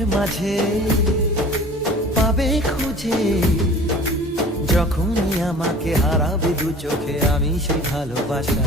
মনের মাঝে পাবে খুঁজে, যখনই আমাকে হারাবে দু চোখে আমি সেই ভালোবাসা।